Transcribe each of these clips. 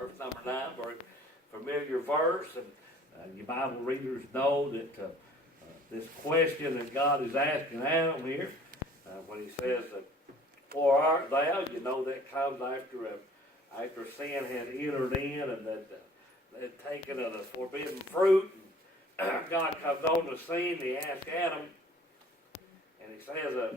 verse number 9, very familiar verse, and you Bible readers know that this question that God is asking Adam here, when he says, "For art thou?" You know that comes after sin had entered in, and that they had taken of the forbidden fruit. And God comes on the scene, and he asks Adam, and he says,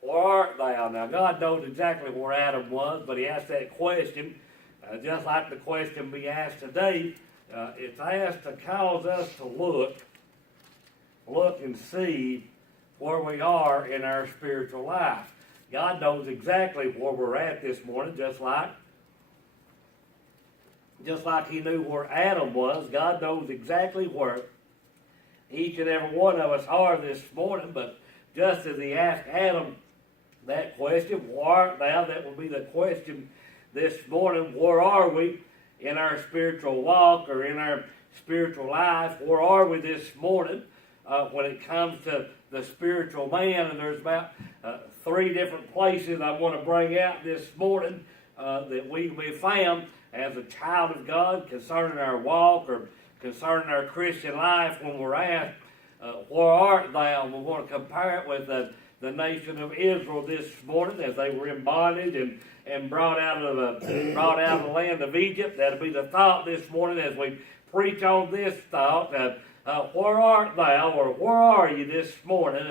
"Where art thou?" Now, God knows exactly where Adam was, but he asked that question, just like the question be asked today. It's asked to cause us to look and see where we are in our spiritual life. God knows exactly where we're at this morning, just like he knew where Adam was. God knows exactly where each and every one of us are this morning, but just as he asked Adam that question, "Where art thou?" that will be the question this morning. Where are we in our spiritual walk or in our spiritual life? Where are we this morning when it comes to the spiritual man? And there's about 3 different places I want to bring out this morning that we can be found as a child of God concerning our walk or concerning our Christian life. When we're asked, "Where art thou?" we want to compare it with the nation of Israel this morning as they were in bondage and brought out of the land of Egypt. That'll be the thought this morning as we preach on this thought. Where art thou, or where are you this morning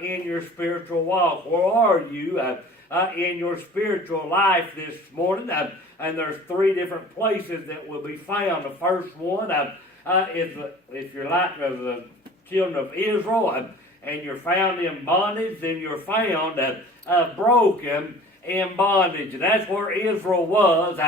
in your spiritual walk? Where are you in your spiritual life this morning? And there's 3 different places that will be found. The first one is, if you're like the children of Israel, and you're found in bondage, then you're found broken in bondage. And that's where Israel was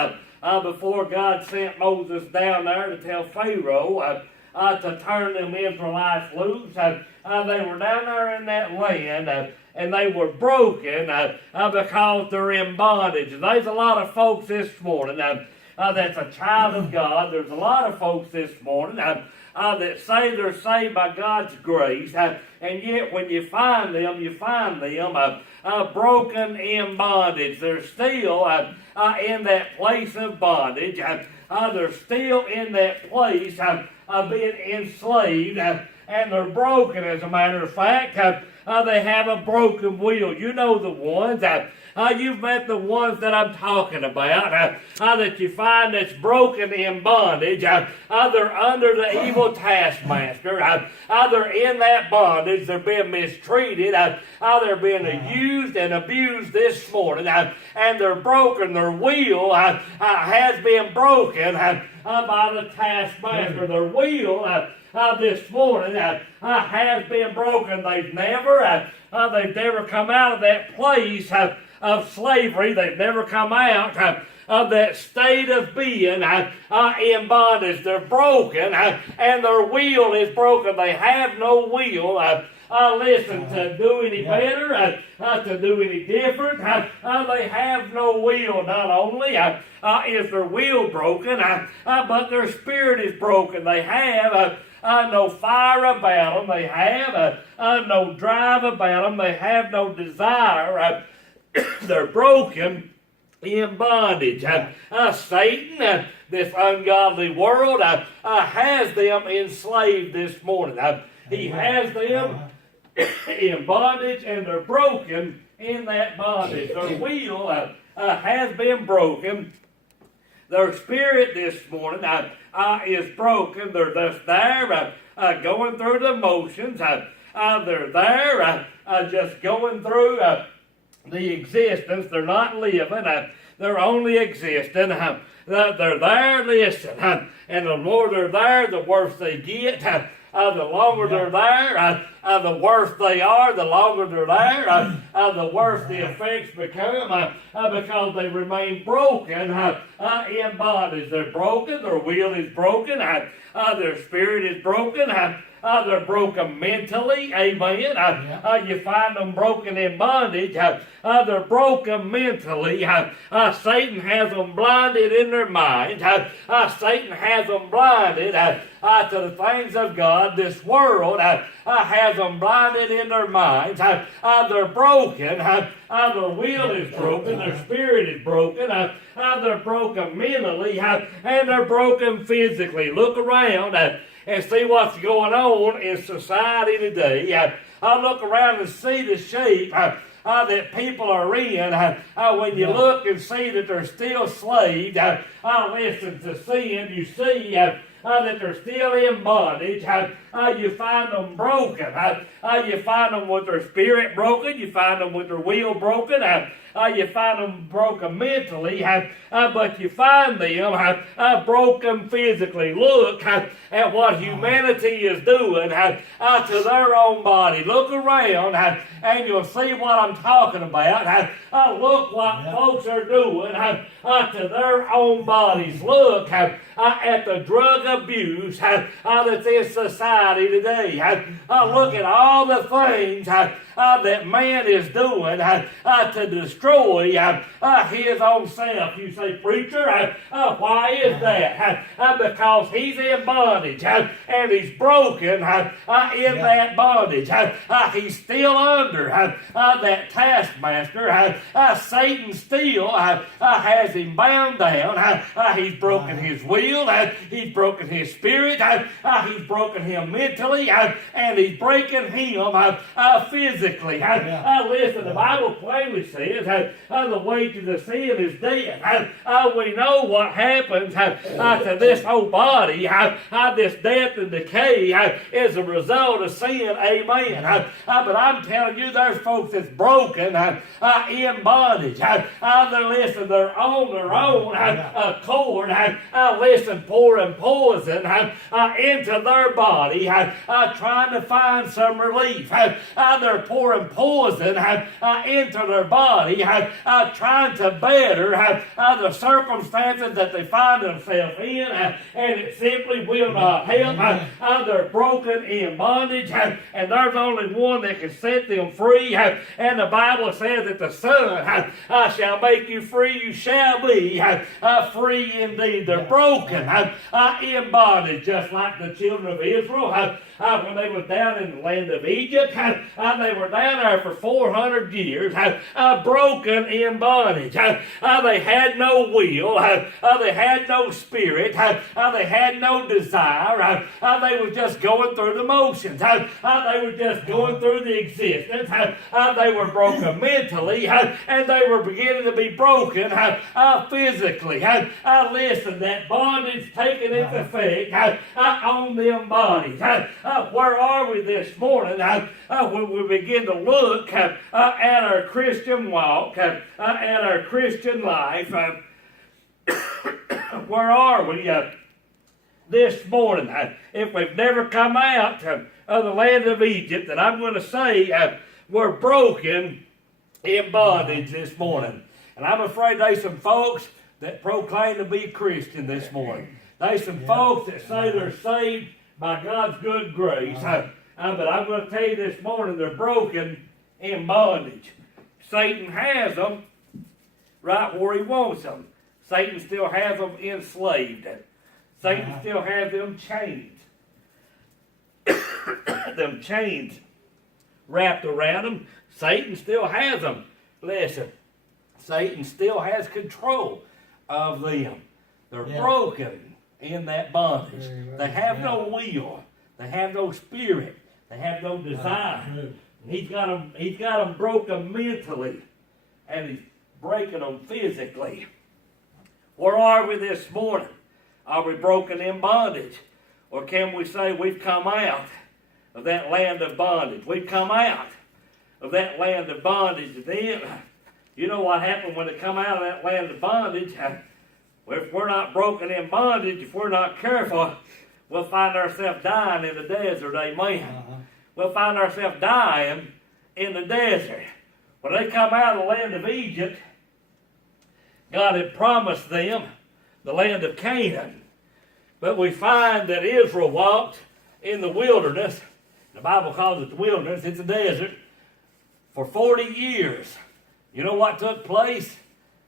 before God sent Moses down there to tell Pharaoh to turn them Israelites loose. They were down there in that land, and they were broken because they're in bondage. And there's a lot of folks this morning that's a child of God. There's a lot of folks this morning that say they're saved by God's grace, and yet when you find them broken in bondage. They're still in that place of bondage. They're still in that place of being enslaved, and they're broken. As a matter of fact, they have a broken will. You know the ones. You've met the ones that I'm talking about, that you find that's broken in bondage. They're under the evil taskmaster. They're in that bondage. They're being mistreated. They're being used and abused this morning. And they're broken. Their will has been broken by the taskmaster. Their will this morning has been broken. They've never come out of that place of slavery. They've never come out of that state of being in bondage. They're broken, and their will is broken. They have no will. Listen, to do any better, to do any different. They have no will. Not only is their will broken, but their spirit is broken. They have no fire about them. They have no drive about them. They have no desire. They're broken in bondage. Satan, this ungodly world, has them enslaved this morning. He has them in bondage, and they're broken in that bondage. Their will has been broken. Their spirit this morning is broken. They're just there going through the motions. They're there just going through the existence. They're not living. They're only existing. They're there, listen. And the more they're there, the worse they get. The longer they're there, the worse they are. The longer they're there, the worse the effects become because they remain broken in bondage. They're broken. Their will is broken. Their spirit is broken. They're broken mentally. Amen. You find them broken in bondage. They're broken mentally. Satan has them blinded in their minds. Satan has them blinded to the things of God. This world has has them blinded in their minds. They're broken. Their will is broken. Their spirit is broken. They're broken mentally. And they're broken physically. Look around and see what's going on in society today. I look around and see the shape that people are in. When you look and see that they're still slaves, listen, to sin, you see that they're still in bondage. You find them broken. You find them with their spirit broken. You find them with their will broken. You find them broken mentally, but you find them broken physically. Look at what humanity is doing to their own body. Look around and you'll see what I'm talking about. Look what folks are doing to their own bodies. Look at the drug abuse that's in society today. Look at all the things that man is doing to destroy his own self. You say, preacher, why is that? Because he's in bondage and he's broken in that bondage. He's still under that taskmaster. Satan still has him bound down. He's broken his will. He's broken his spirit. He's broken him mentally. And he's breaking him physically. Listen, the Bible plainly says the wages of sin is death. We know what happens to this whole body. This death and decay is a result of sin. Amen. But I'm telling you, there's folks that's broken in bondage. They're on their own accord. Listen, pouring poison into their body, trying to find some relief. They're pouring poison into their body, trying to better the circumstances that they find themselves in, and it simply will not help. They're broken in bondage, and there's only one that can set them free. And the Bible says that the Son shall make you free. You shall be free indeed. They're broken in bondage, just like the children of Israel when they were down in the land of Egypt. They were down there for 400 years, broken in bondage. They had no will. They had no spirit. They had no desire. They were just going through the motions. They were just going through the existence. They were broken mentally, and they were beginning to be broken physically. Listen, that bondage taking its effect on them bodies. Where are we this morning when we begin to look at our Christian walk, at our Christian life? Where are we this morning? If we've never come out of the land of Egypt, then I'm going to say we're broken in bondage this morning. And I'm afraid there's some folks that proclaim to be Christian this morning. There's some folks that say they're saved by God's good grace. But I'm going to tell you this morning, they're broken in bondage. Satan has them right where he wants them. Satan still has them enslaved. Satan still has them chained. Them chains wrapped around them. Satan still has them. Listen, Satan still has control of them. They're broken in that bondage. They have no will. They have no spirit. They have no desire. And he's got them broken mentally, and he's breaking them physically. Where are we this morning? Are we broken in bondage? Or can we say we've come out of that land of bondage? We've come out of that land of bondage. And then, you know what happened when they come out of that land of bondage? If we're not broken in bondage, if we're not careful, we'll find ourselves dying in the desert. Amen. We'll find ourselves dying in the desert. When they come out of the land of Egypt, God had promised them the land of Canaan. But we find that Israel walked in the wilderness. The Bible calls it the wilderness. It's a desert. For 40 years. You know what took place?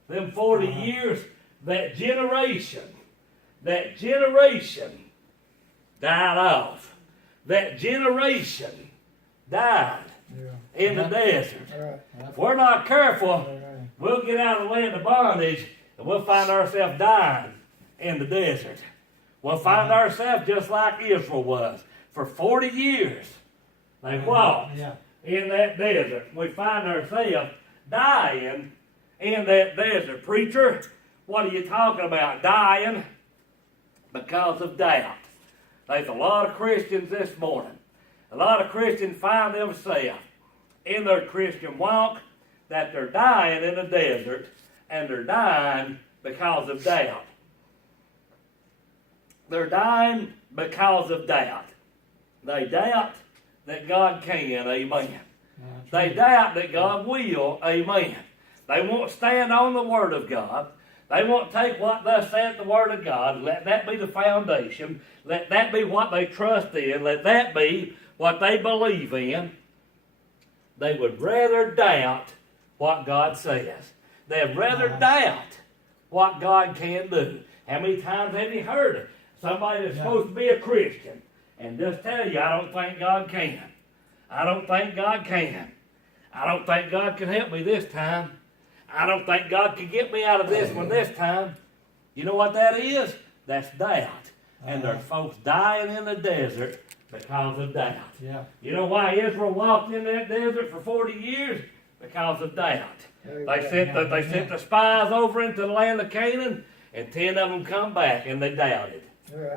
Them 40 years, that generation died off. That generation died in the desert. If we're not careful, we'll get out of the land of bondage and we'll find ourselves dying in the desert. We'll find ourselves just like Israel was. For 40 years, they walked in that desert. We find ourselves dying in that desert. Preacher, what are you talking about? Dying because of doubt. There's a lot of Christians this morning. A lot of Christians find themselves in their Christian walk that they're dying in the desert, and they're dying because of doubt. They're dying because of doubt. They doubt that God can, amen. They doubt that God will, amen. They won't stand on the Word of God. They won't take what thus saith the Word of God. Let that be the foundation. Let that be what they trust in. Let that be what they believe in. They would rather doubt what God says. They'd rather doubt what God can do. How many times have you heard it? Somebody that's supposed to be a Christian and just tell you, I don't think God can. I don't think God can. I don't think God can help me this time. I don't think God can get me out of this one this time. You know what that is? That's doubt. And there's folks dying in the desert because of doubt. You know why Israel walked in that desert for 40 years? Because of doubt. They sent the spies over into the land of Canaan, and 10 of them come back, and they doubted.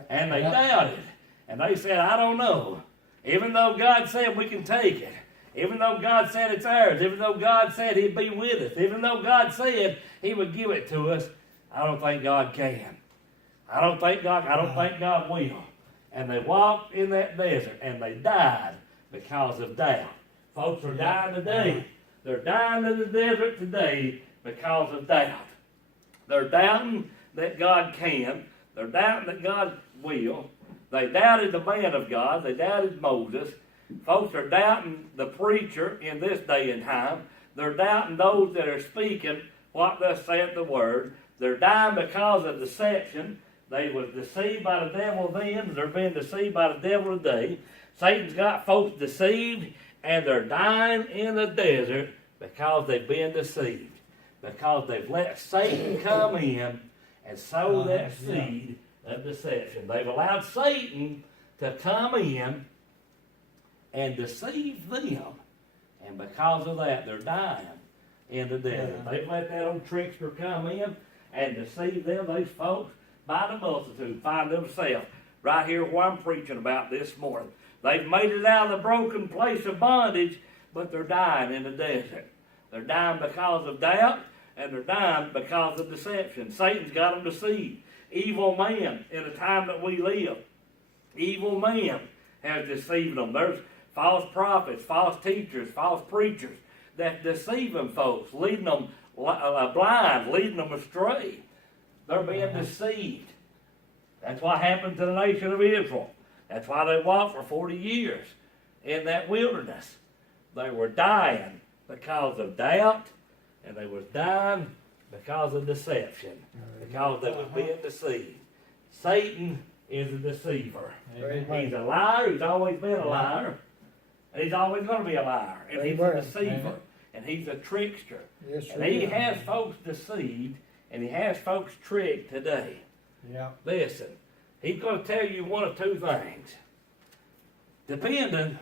And they doubted. And they said, I don't know. Even though God said we can take it, even though God said it's ours, even though God said He'd be with us, even though God said He would give it to us, I don't think God can. I don't think God will. And they walked in that desert and they died because of doubt. Folks are dying today. They're dying in the desert today because of doubt. They're doubting that God can. They're doubting that God will. They doubted the man of God. They doubted Moses. Folks are doubting the preacher in this day and time. They're doubting those that are speaking what thus saith the Word. They're dying because of deception. They was deceived by the devil then. They're being deceived by the devil today. Satan's got folks deceived, and they're dying in the desert because they've been deceived. Because they've let Satan come in and sow that seed of deception. They've allowed Satan to come in and deceive them. And because of that, they're dying in the desert. They've let that old trickster come in and deceive them. These folks, by the multitude, find themselves right here where I'm preaching about this morning. They've made it out of the broken place of bondage, but they're dying in the desert. They're dying because of doubt, and they're dying because of deception. Satan's got them deceived. Evil man in the time that we live. Evil man has deceived them. There's false prophets, false teachers, false preachers that deceive them folks, leading them blind, leading them astray. They're being deceived. That's what happened to the nation of Israel. That's why they walked for 40 years in that wilderness. They were dying because of doubt, and they were dying because of deception, because they were being deceived. Satan is a deceiver. He's a liar. He's always been a liar. And he's always going to be a liar. And he's a deceiver. And he's a trickster. And he has folks deceived, and he has folks tricked today. Listen, he's going to tell you one of two things. Depending,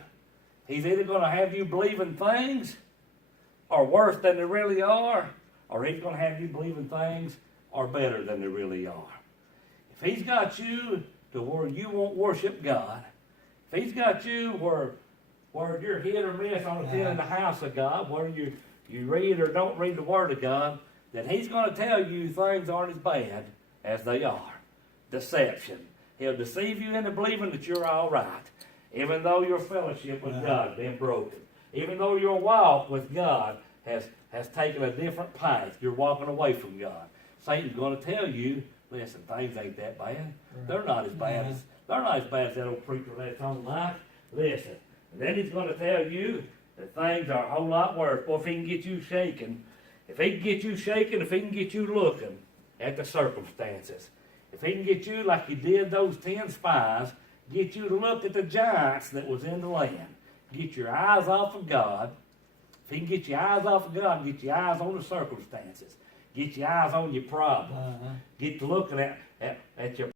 he's either going to have you believing things are worse than they really are, or he's going to have you believing things are better than they really are. If he's got you to where you won't worship God, if he's got you where you're hit or miss on it in the house of God, where you read or don't read the Word of God, then he's going to tell you things aren't as bad as they are. Deception. He'll deceive you into believing that you're all right, even though your fellowship with God has been broken. Even though your walk with God has taken a different path, you're walking away from God. Satan's going to tell you, listen, things ain't that bad. They're not as bad as that old preacher that's on the mic. Listen. And then he's going to tell you that things are a whole lot worse. Well, if he can get you shaking, if he can get you looking at the circumstances, if he can get you like he did those 10 spies, get you to look at the giants that was in the land, get your eyes off of God, if he can get your eyes off of God, get your eyes on the circumstances, get your eyes on your problem, get to looking at your